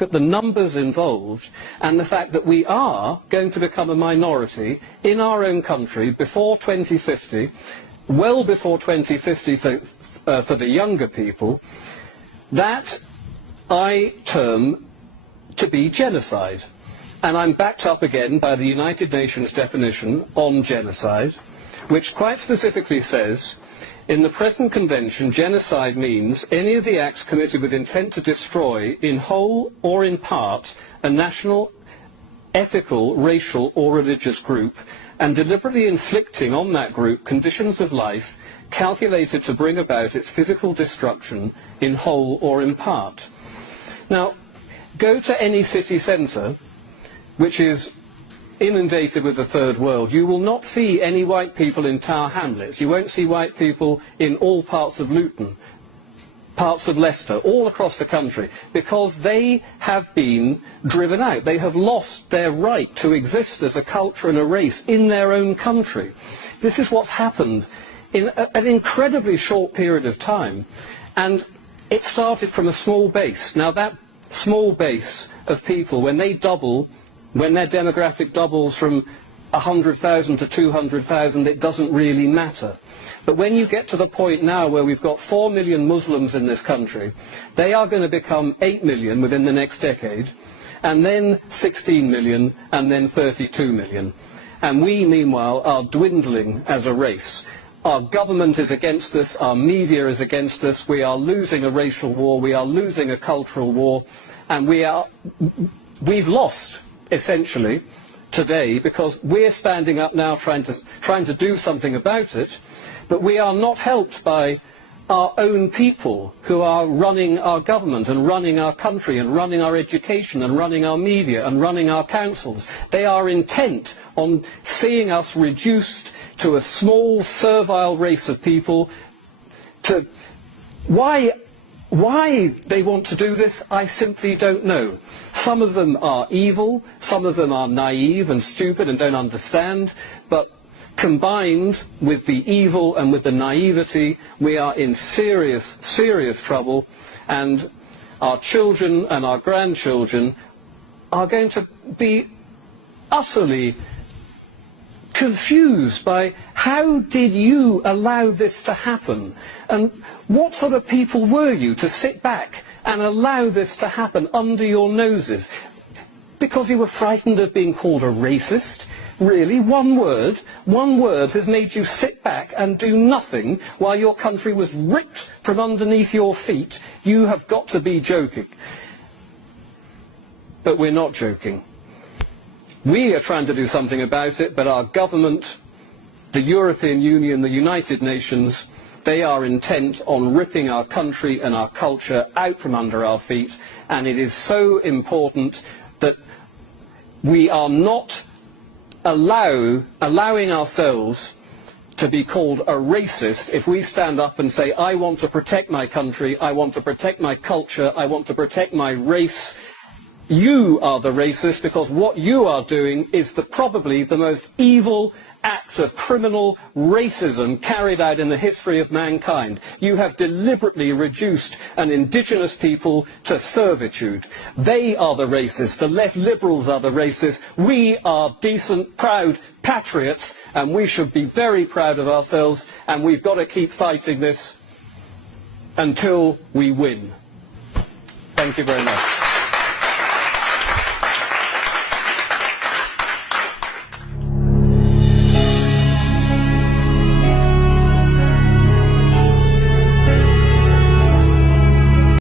at the numbers involved and the fact that we are going to become a minority in our own country before 2050, well before 2050 for the younger people, that I term to be genocide. And I'm backed up again by the United Nations definition on genocide, which quite specifically says, in the present convention, genocide means any of the acts committed with intent to destroy, in whole or in part, a national, ethical, racial or religious group, and deliberately inflicting on that group conditions of life calculated to bring about its physical destruction, in whole or in part. Now, go to any city centre, which is inundated with the third world. You will not see any white people in Tower Hamlets. You won't see white people in all parts of Luton, parts of Leicester, all across the country, because they have been driven out. They have lost their right to exist as a culture and a race in their own country. This is what's happened in an incredibly short period of time, and it started from a small base. Now that small base of people, when they double, when their demographic doubles from 100,000 to 200,000, it doesn't really matter. But when you get to the point now where we've got 4 million Muslims in this country, they are going to become 8 million within the next decade, and then 16 million, and then 32 million. And we, meanwhile, are dwindling as a race. Our government is against us, our media is against us, we are losing a racial war, we are losing a cultural war, and we've lost, essentially, today, because we're standing up now trying to do something about it, but we are not helped by our own people who are running our government and running our country and running our education and running our media and running our councils. They are intent on seeing us reduced to a small, servile race of people. Why they want to do this, I simply don't know. Some of them are evil, some of them are naive and stupid and don't understand, but combined with the evil and with the naivety, we are in serious, serious trouble, and our children and our grandchildren are going to be utterly confused by how did you allow this to happen, and what sort of people were you to sit back and allow this to happen under your noses? Because you were frightened of being called a racist? Really? One word has made you sit back and do nothing while your country was ripped from underneath your feet? You have got to be joking. But we're not joking. We are trying to do something about it, but our government, the European Union, the United Nations, they are intent on ripping our country and our culture out from under our feet, and it is so important that we are not allowing ourselves to be called a racist if we stand up and say, I want to protect my country, I want to protect my culture, I want to protect my race. You are the racist, because what you are doing is probably the most evil act of criminal racism carried out in the history of mankind. You have deliberately reduced an indigenous people to servitude. They are the racists. The left liberals are the racists. We are decent, proud patriots, and we should be very proud of ourselves, and we've got to keep fighting this until we win. Thank you very much.